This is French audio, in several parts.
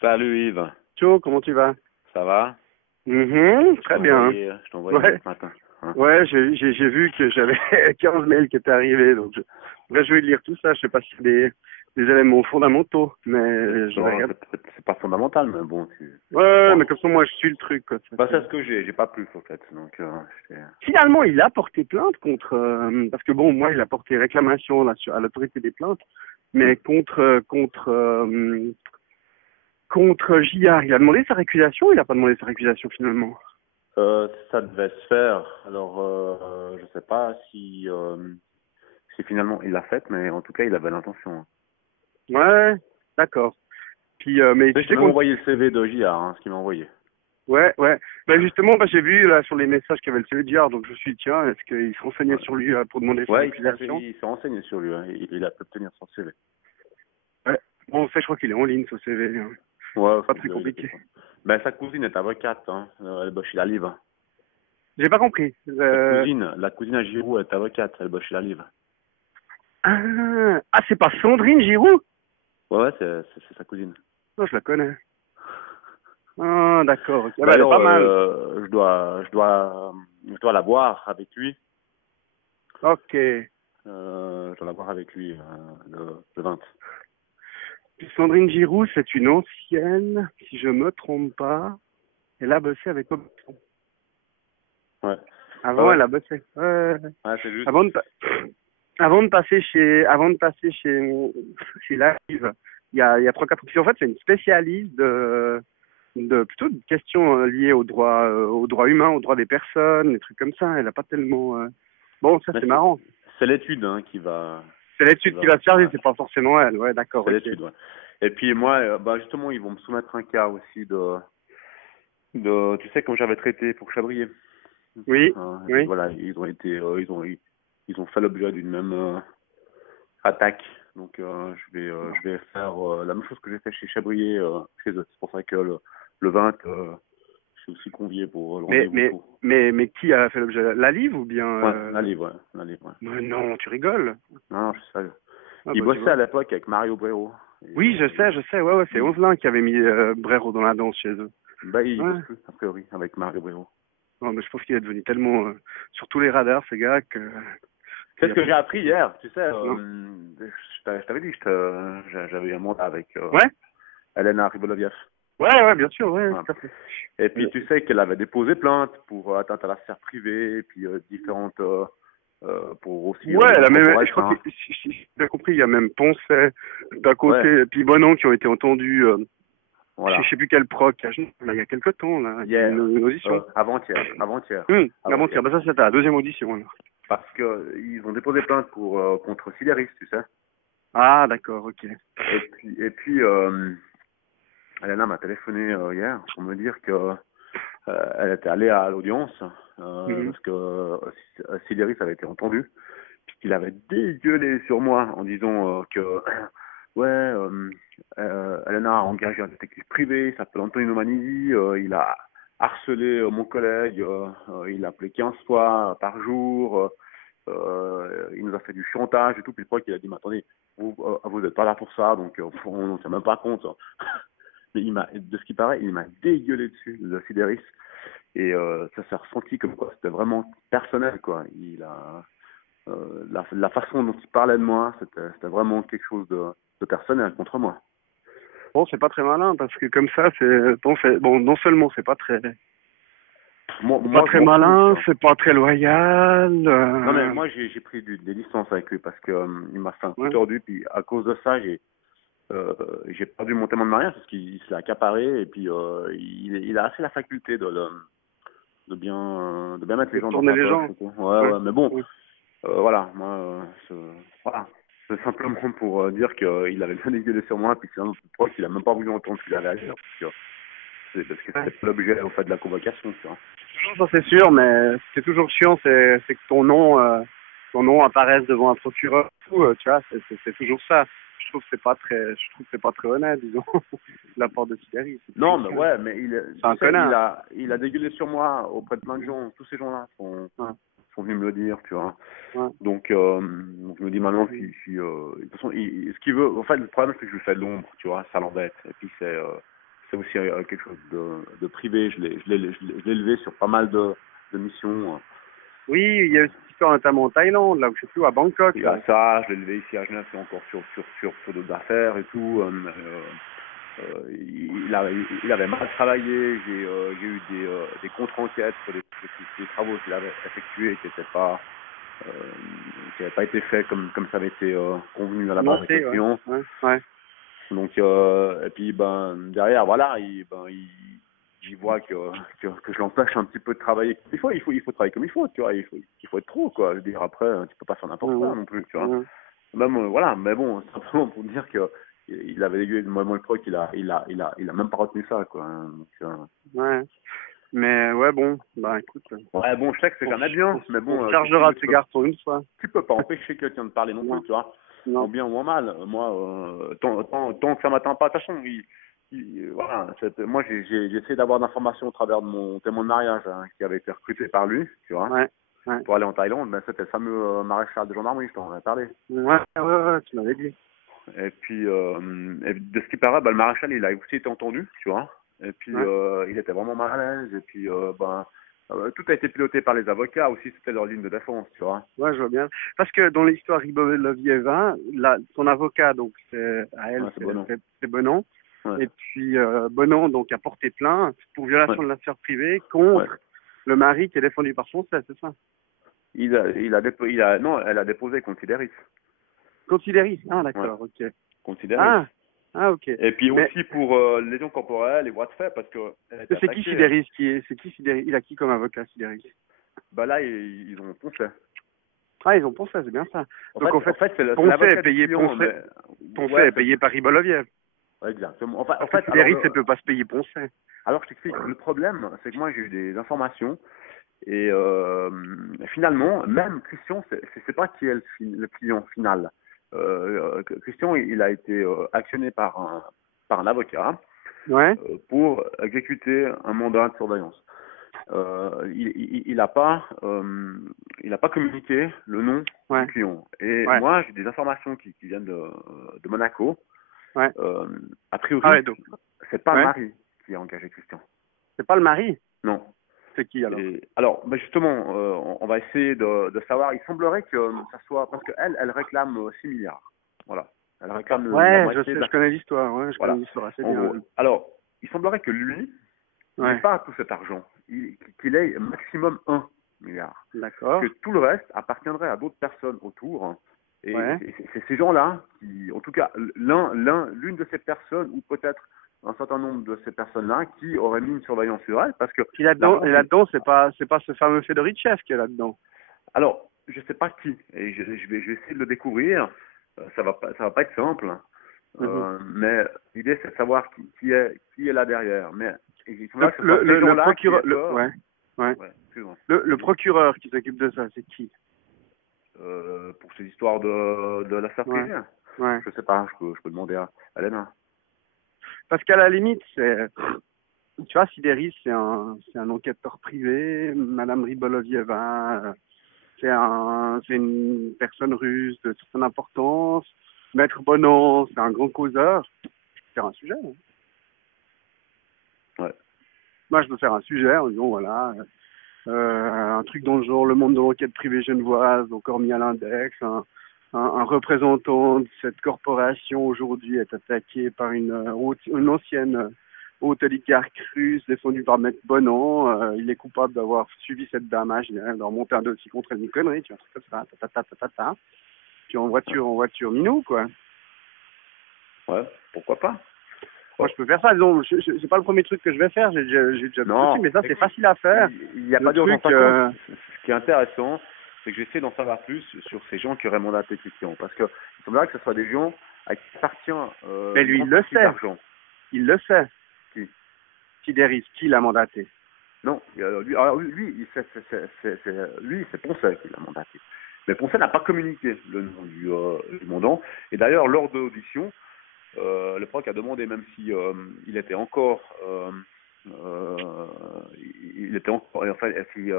Salut Yves, Ciao, comment tu vas? ça va? Très bien. Je t'envoie un mail Ouais, ce matin. Hein. ouais, j'ai vu que j'avais 15 mails qui étaient arrivés, donc après, je vais lire tout ça. Je sais pas si c'est des éléments fondamentaux, mais je vais Non, regarder. c'est pas fondamental, mais bon, Ouais, bon. mais comme ça, moi, je suis le truc, quoi. Bah, c'est ce que j'ai pas plus en fait. Donc, Finalement, il a porté plainte contre, parce que bon, moi, il a porté réclamation là, à l'autorité des plaintes, hmm. mais contre JR. Il a demandé sa récusation, ou il a pas demandé sa récusation finalement. Ça devait se faire. Alors, je sais pas si finalement il l'a fait, mais en tout cas, il avait l'intention. Hein. Ouais, d'accord. Puis, mais Tu sais, tu je t'ai sais même qu'on... envoyé le CV de JR, hein, ce qu'il m'a envoyé. Ouais, ouais. Ben justement, bah, j'ai vu là sur les messages qu'il y avait le CV d'hier, donc je me suis dit, tiens, est-ce qu'il se renseignait Ouais, sur lui pour demander sa ouais, récusation? il s'est renseigné sur lui. Hein. Il a pu obtenir son CV. Ouais. Bon, en fait, je crois qu'il est en ligne, ce CV. Hein. Ouais, C'est pas très il a fait compliqué. ça. Ben, sa cousine est avocate. Hein. Elle bosse chez la Livre. J'ai pas compris. La cousine à Giroud est avocate, elle bosse chez la Livre. C'est pas Sandrine Giroud? Ouais, ouais, c'est sa cousine. Non, je la connais. Ah, d'accord. Ok. Ah, Bah bah, elle est alors, pas mal. je dois la voir avec lui. Ok. Je dois la voir avec lui le 20. Puis Sandrine Giroud, c'est une ancienne, si je me trompe pas. Elle a bossé avec Bob. Ouais. Ouais, Avant, ouais. elle a bossé. Ouais. Ouais, c'est juste. Avant de, pa- avant de passer chez la Live, il y a trois, quatre. Puis en fait, c'est une spécialiste plutôt de questions liées au droit humain, aux droits des personnes, des trucs comme ça. Elle a pas tellement, bon, ça, Mais c'est marrant. c'est l'étude hein, C'est l'étude qui va se charger, ouais, c'est pas forcément elle. Ouais, d'accord, c'est ok. l'étude, ouais. Et puis moi, bah justement, ils vont me soumettre un cas aussi tu sais, quand j'avais traité pour Chabrier. Oui, Et oui. voilà, ils ont fait l'objet d'une même attaque. Donc je vais faire la même chose que j'ai fait chez Chabrier chez eux. C'est pour ça que le 20, je suis aussi convié pour le Mais, rendez-vous mais, pour. mais qui a fait l'objet? La Live ou bien, Ouais, la livre, ouais, la livre, ouais. mais non, tu rigoles. Non, non, je suis sérieux. Ah, Il bah, tu bossait vois. à l'époque avec Mario Brero. Et, Oui, je sais, ouais, ouais, c'est il, Onzelin qui avait mis Brero dans la danse chez eux. bah, il Ouais. bosse plus, a priori, avec Mario Brero. Non, mais je pense qu'il est devenu tellement sur tous les radars, ce gars, que il C'est y ce a que plus. j'ai appris hier, tu sais, Non. je t'avais dit que j'avais eu un mandat avec Ouais, Elena Riboloviev. ouais, ouais, bien sûr, ouais, Voilà. tout à fait. Et puis Euh, tu sais qu'elle avait déposé plainte pour atteinte à la sphère privée, et puis différentes, pour aussi Ouais, loi elle a même, je corporelle, crois que hein. si j'ai bien compris, il y a même Poncet d'un côté, Ouais, et puis Bonan qui ont été entendus chez je voilà. sais plus quel proc, là, il y a quelques temps, là, il y a eu Hier, une audition. avant-hier, Avant-hier, bah ça c'était la deuxième audition, alors. parce que ils ont déposé plainte pour contre Sideris, tu sais. Ah, d'accord, ok. Et puis Elena m'a téléphoné hier pour me dire que elle était allée à l'audience Mhm. parce que Sideris avait été entendu, puis qu'il avait dégueulé sur moi en disant que ouais, Elena a engagé un détective privé, il s'appelle Antonino Manisi, il a harcelé mon collègue, il l'a appelé 15 fois par jour, il nous a fait du chantage et tout, puis le proc il a dit, mais attendez, vous êtes pas là pour ça, donc on ne tient même pas compte. Mais de ce qui paraît, il m'a dégueulé dessus, le Sideris, et ça s'est ressenti comme quoi c'était vraiment personnel, quoi. La façon dont il parlait de moi, c'était vraiment quelque chose de personnel contre moi. Bon, c'est pas très malin, parce que comme ça, bon, non seulement c'est pas Moi je très m'en fous, tu malin, vois. c'est pas très loyal, Non mais moi j'ai pris des distances avec lui parce que il m'a fait un coup ouais. tordu, puis à cause de ça euh, j'ai perdu mon témoin de mariage parce qu'il se l'a accaparé, et puis il a assez la faculté de bien mettre les De gens dans tourner sa les poche gens. et tout. Ouais, Ouais. ouais, mais bon, Ouais. voilà, moi, voilà. C'est simplement pour dire qu'il avait bien dégueulé sur moi, puis que c'est un autre proche qu'il a même pas voulu entendre ce qu'il avait à dire, parce que Ouais. c'était pas l'objet, en fait, de la convocation, tu vois. Non, ça c'est sûr, mais ce qui est toujours chiant, c'est que ton nom apparaisse devant un procureur, et tout, tu vois, c'est toujours ça. Je trouve que c'est pas très honnête, disons, de la part de Sibérie, c'est Non, toujours mais ça. ouais, mais C'est tu un sais, connard. il a dégueulé sur moi auprès de plein de gens. Tous ces gens-là Ouais. sont venus me le dire, tu vois. Ouais. Donc je me dis maintenant, de toute façon, ce qu'il veut, en fait, le problème, c'est que je lui fais de l'ombre, tu vois, ça l'embête. Et puis c'est aussi quelque chose de privé. Je l'ai élevé sur pas mal de missions. Oui, il y a une histoire notamment en Thaïlande, là, où je sais plus, à Bangkok. Il y a ça, je l'ai élevé ici à Genève, c'est encore sur d'autres affaires et tout. Il avait mal travaillé, j'ai eu des contre-enquêtes sur des travaux qu'il avait effectués euh, qui n'avaient pas été faits comme ça avait été convenu à la base avec le client. Ouais. Donc et puis derrière voilà, j'y vois que je l'empêche un petit peu de travailler. Il faut travailler comme il faut, tu vois, il faut être trop quoi. Je veux dire après tu peux pas faire n'importe quoi non plus, tu vois. Même voilà, mais bon, simplement pour dire que il avait aiguillé moi le truc, il a même pas retenu ça quoi. Donc, ouais. Mais ouais, bon, bah écoute. ouais, bon, je sais que c'est jamais bien, mais bon. On chargera ces garçons une fois. Tu peux pas empêcher quelqu'un de parler non plus, tu vois. Non. En bien ou en mal. Moi, tant que ça m'atteint pas, de toute façon, voilà. Moi, j'ai essayé d'avoir d'informations au travers de mon témoin de mariage qui avait été recruté par lui, tu vois, pour aller en Thaïlande. Ben, c'était le fameux maréchal de gendarmerie, je t'en avais parlé. Ouais, tu m'avais dit. Et puis, et de ce qui paraît, le maréchal, il a aussi été entendu, tu vois. Et puis, il était vraiment mal à l'aise. Et puis, tout a été piloté par les avocats aussi, c'était leur ligne de défense, tu vois. Ouais, je vois bien. Parce que dans l'histoire Ribolovleva, son avocat, donc c'est à elle, c'est Bonan. Ouais. Et puis Bonan donc a porté plainte pour violation de la sphère privée contre le mari qui est défendu par son c'est ça? Non, elle a déposé contre Sidéris. Contre Sidéris, ah d'accord, ok. Contre Sidéris. Ah ok. Et puis aussi pour lésions corporelles et voies de fait, parce que. C'est qui Sidéris Sidéris? Il a qui comme avocat Sidéris? Là, ils ont Poncet. Ah, ils ont Poncet, c'est bien ça. Donc en fait c'est Poncet est payé, Poncet est payé par Riboloviev. Exactement. En fait, Sidéris ne peut pas se payer Poncet. Alors, je t'explique. Le problème, c'est que moi, j'ai eu des informations et finalement, même Christian, c'est pas qui est le client final. Christian, il a été actionné par un avocat pour exécuter un mandat de surveillance. Il n'a pas communiqué le nom du client. Et moi, j'ai des informations qui viennent de Monaco. A priori, c'est pas le mari qui a engagé Christian. C'est pas le mari? Non. C'est qui alors? Alors, justement, on va essayer de savoir. Il semblerait que ça soit parce qu'elle, elle réclame 6 milliards. Voilà. Elle réclame je connais l'histoire. Ouais, je connais l'histoire assez bien. Alors, il semblerait que lui n'ait pas tout cet argent. Qu'il ait maximum 1 milliard. D'accord. Que tout le reste appartiendrait à d'autres personnes autour. Et c'est ces gens-là qui, en tout cas, l'une de ces personnes, ou peut-être un certain nombre de ces personnes-là, qui auraient mis une surveillance sur elle, parce que. Et là-dedans, c'est pas ce fameux Fedorichev qui est là-dedans. Alors, je sais pas qui, et je vais essayer de le découvrir. Ça va pas être simple, mais l'idée c'est de savoir qui est là derrière. Mais le procureur, le procureur qui s'occupe de ça, c'est qui? Pour ces histoires de la sphère privée. Je sais pas, je peux demander à Elena. Parce qu'à la limite, tu vois, Sidéris, c'est un enquêteur privé. Madame Ribolovieva, c'est une personne russe de certaine importance. Maître Bonan, c'est un grand causeur. Je peux faire un sujet. Moi, je peux faire un sujet en disant, voilà, un truc dans le genre, le monde de l'enquête privée genevoise, encore mis à l'index, un représentant de cette corporation aujourd'hui est attaqué par une ancienne haute oligarque russe défendue par Maître Bonan. Il est coupable d'avoir suivi cette dame à Genève, d'avoir monté un dossier contre elle, une connerie, tu vois, un truc comme ça. Puis en voiture, minou, quoi. Ouais, pourquoi pas. Moi, je peux faire ça. Disons, c'est pas le premier truc que je vais faire. J'ai déjà tout mais ça, c'est facile à faire. Il n'y a pas d'urgence. Ce qui est intéressant, c'est que j'essaie d'en savoir plus sur ces gens qui auraient mandaté Christian. Parce que il semblerait que ce soit des gens à qui appartient. Mais lui, il le sait. Il le sait. Qui? Sidéris, qui l'a mandaté? Non, lui, c'est Poncet qui l'a mandaté. Mais Poncet n'a pas communiqué le nom du mandant. Et d'ailleurs, lors de l'audition, le proc a demandé, même si il était encore, si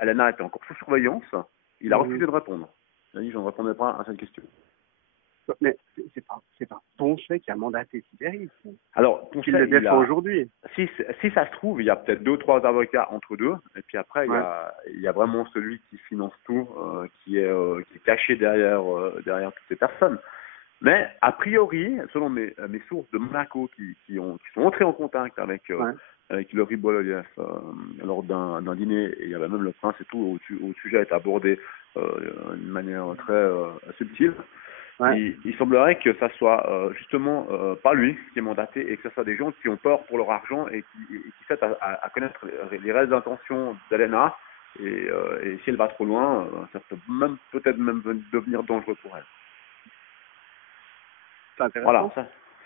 Elena était encore sous surveillance, il a refusé de répondre. Il a dit, je ne répondrai pas à cette question. Mais c'est pas Poncelet qui a mandaté Sibéris. Alors, Qu'il le défend aujourd'hui. Si ça se trouve, il y a peut-être 2 ou 3 avocats entre deux, et puis après, il y a vraiment celui qui finance tout, qui est caché derrière toutes ces personnes. Mais a priori, selon mes sources de Monaco qui sont entrées en contact avec le Riboloviev lors d'un dîner, et il y avait même le prince et tout, où le sujet est abordé d'une manière très subtile. Ouais. Il semblerait que ça soit justement pas lui qui est mandaté, et que ce soit des gens qui ont peur pour leur argent et qui souhaitent à connaître les réelles intentions d'Elena, et si elle va trop loin, ça peut peut-être même devenir dangereux pour elle. Voilà,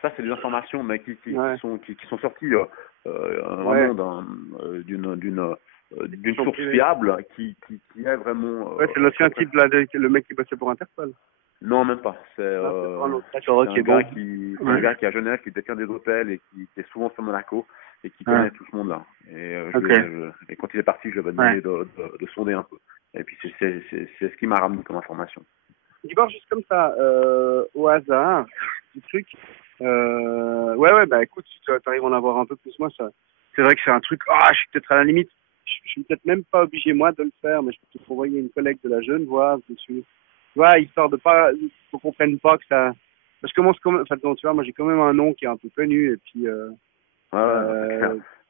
ça c'est des informations mais qui sont sorties vraiment d'une source fiable qui est vraiment. Ouais, c'est l'ancien type le mec qui bossait pour Interpol. Non, même pas. C'est un gars qui est à Genève, qui détient des hôtels et qui est souvent sur Monaco et qui connaît tout ce monde-là. Et, et quand il est parti, je vais demander de sonder un peu. Et puis c'est ce qui m'a ramené comme information. D'abord, juste comme ça, au hasard, du truc. Bah écoute, si tu arrives à en avoir un peu plus, moi, ça. C'est vrai que c'est un truc. Je suis peut-être à la limite. Je suis peut-être même pas obligé moi de le faire, mais je peux te envoyer une collègue de la Genevoise dessus. Tu vois, histoire de pas, qu'on comprenne pas que ça. Je commence quand même. Enfin, non, tu vois, moi j'ai quand même un nom qui est un peu connu et puis.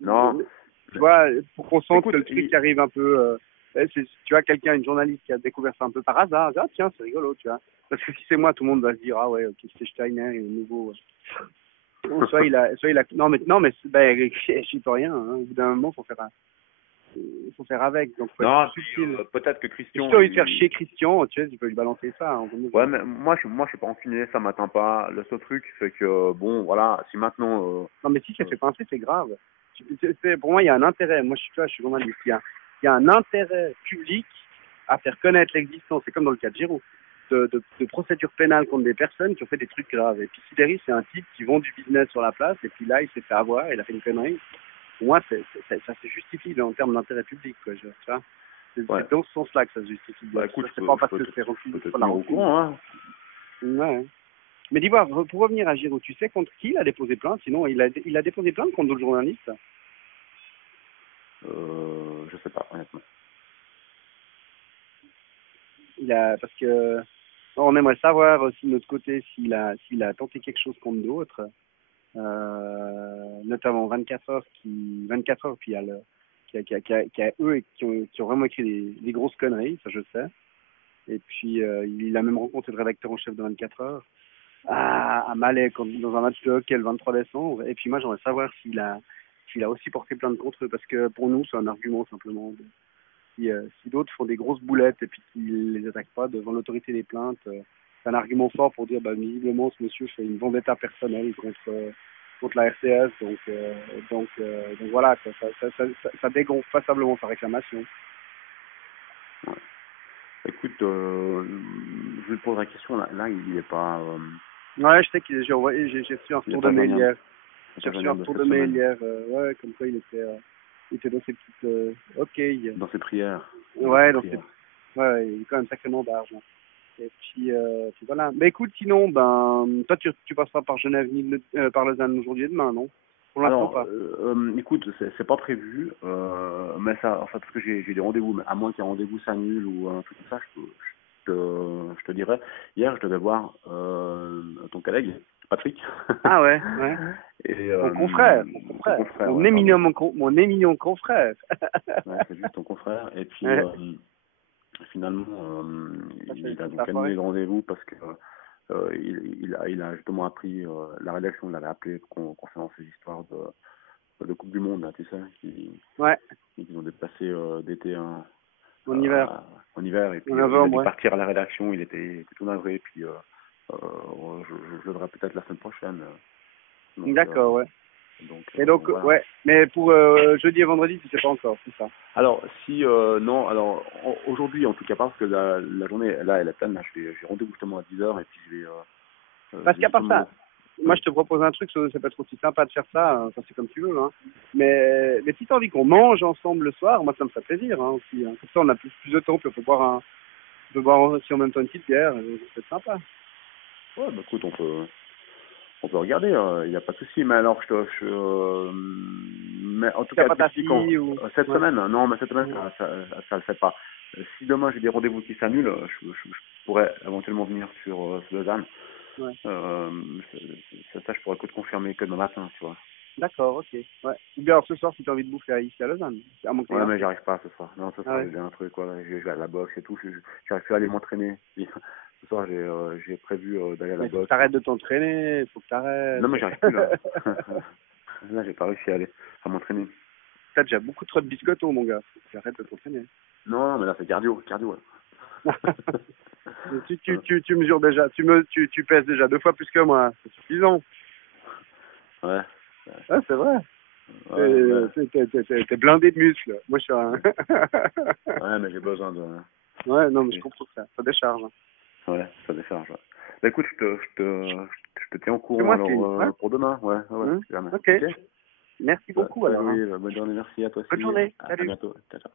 Non. Tu vois, pour qu'on sente que le truc qui arrive un peu. Tu vois, une journaliste qui a découvert ça un peu par hasard, tiens, c'est rigolo, tu vois. Parce que si c'est moi, tout le monde va se dire, ok, c'est Steiner, il est nouveau. Soit il a, non mais, j'y peux rien, hein. Au bout d'un moment, faut faire avec. Donc, peut-être que Christian. Si tu as envie de faire chier Christian, tu sais, tu peux lui balancer ça. Hein, ouais, mais moi, je suis pas enfiné, ça m'atteint pas. Le seul truc, c'est que, bon, voilà, si maintenant. Non, mais si ça fait pincer, c'est grave. Pour moi, il y a un intérêt. Moi, je suis journaliste. Il y a un intérêt public à faire connaître l'existence, c'est comme dans le cas de Giroud, de procédures pénales contre des personnes qui ont fait des trucs graves. Et puis Sibéris, c'est un type qui vend du business sur la place, et puis là, il s'est fait avoir, il a fait une connerie. Pour moi, ça se justifie en termes d'intérêt public, quoi. Tu vois, c'est dans ce sens-là que ça se justifie. Écoute, c'est pas parce que c'est refusé pour la hein. Ouais. Mais dis-moi, pour revenir à Giroud, tu sais contre qui il a déposé plainte? Sinon, il a déposé plainte contre d'autres journalistes? Je sais pas, honnêtement. Parce que on aimerait savoir aussi de notre côté s'il a tenté quelque chose contre d'autres, notamment 24 heures, puis il y a eux qui ont vraiment écrit des grosses conneries, ça je sais. Et puis il a même rencontré le rédacteur en chef de 24 heures à Malais dans un match de hockey le 23 décembre. Et puis moi j'aimerais savoir s'il a aussi porté plainte contre eux, parce que pour nous c'est un argument simplement. Si d'autres font des grosses boulettes et puis qu'ils les attaquent pas devant l'autorité des plaintes, c'est un argument fort pour dire visiblement ce monsieur fait une vendetta personnelle contre la RCS, donc voilà, ça dégonfle passablement sa réclamation. Ouais. Écoute, je lui pose la question, là il est pas. Ouais, je sais que j'ai reçu un retour de mail hier. J'ai reçu un retour de mail hier, comme quoi il était dans ses petites dans ses prières. Ouais, il est quand même sacrément barge. Et puis voilà. Mais écoute, sinon, toi tu passeras par Genève, par Lausanne aujourd'hui et demain, non? Pour l'instant pas. Écoute, c'est pas prévu, mais ça, enfin, parce que j'ai des rendez-vous, mais à moins qu'un rendez-vous s'annule ou un truc comme ça, je te dirais. Hier, je devais voir ton collègue, Patrick. Ah ouais. Et, mon confrère. Mon éminent confrère. Ouais, c'est juste ton confrère. Et puis, finalement, il a donc annulé le rendez-vous parce que il a justement appris, la rédaction l'avait appelé concernant ces histoires de Coupe du Monde, là, tu sais, qui ont déplacé d'été en hiver. En hiver, et puis il a dû partir à la rédaction, il était tout navré, puis je le verrai peut-être la semaine prochaine. Donc, d'accord, ouais. Donc, voilà. Ouais, mais pour jeudi et vendredi, tu sais pas encore, c'est ça? Alors, non, aujourd'hui, en tout cas, parce que la journée, là, elle est pleine, là, j'ai rendez-vous justement à 10h, et puis je vais... parce qu'à part ça, moi, je te propose un truc, ça peut être aussi sympa de faire ça, c'est comme tu veux, hein. Mais si t'as envie qu'on mange ensemble le soir, moi, ça me ferait plaisir, hein, aussi, hein. Comme ça, on a plus de temps, puis on peut boire aussi en même temps une petite bière, c'est sympa. Ouais, bah écoute, on peut regarder, il n'y a pas de souci. Mais alors, mais en tout T'as cas, pas ta si quand, fille ou... cette Ouais. semaine, non, mais cette semaine, Ouais. ça le fait pas. Si demain j'ai des rendez-vous qui s'annulent, je pourrais éventuellement venir sur Lausanne. Ouais. Euh, ça, je pourrais que te confirmer que demain matin, tu vois. D'accord, ok. Ouais. Ou bien alors ce soir, si t'as envie de bouffer ici à Lausanne, à moins que t'aies Ouais, un mais truc. j'arrive pas ce soir. Non, ce Ah soir, ouais. j'ai un truc, quoi. Je vais à la boxe et tout. J'arrive plus à aller m'entraîner. Ce soir, j'ai prévu d'aller à la Mais il faut que boxe. t'arrêtes de t'entraîner, il faut que t'arrêtes. Non, mais j'arrive plus, là. Là, j'ai pas réussi à m'entraîner. T'as déjà beaucoup trop de biscottos, mon gars. Arrête de t'entraîner. Non, mais là, c'est cardio, ouais. Tu mesures déjà, tu pèses déjà 2 fois plus que moi. C'est suffisant. Ouais. Ouais, c'est vrai. Ouais, ouais. T'es blindé de muscles. Moi, je suis un... Ouais, mais j'ai besoin de... Ouais, non, mais je comprends ça décharge. Ouais, ça décharge, ouais. Bah, écoute, je te tiens au courant, Fais-moi signe. alors, Ouais. pour demain. Ouais, ouais, ouais, Hein. jamais. Ok. Ok? Merci Bah, beaucoup, salut alors. Hein. Louis, bonne journée, merci à toi Bonne aussi. journée. À Salut. bientôt. Ciao, ciao.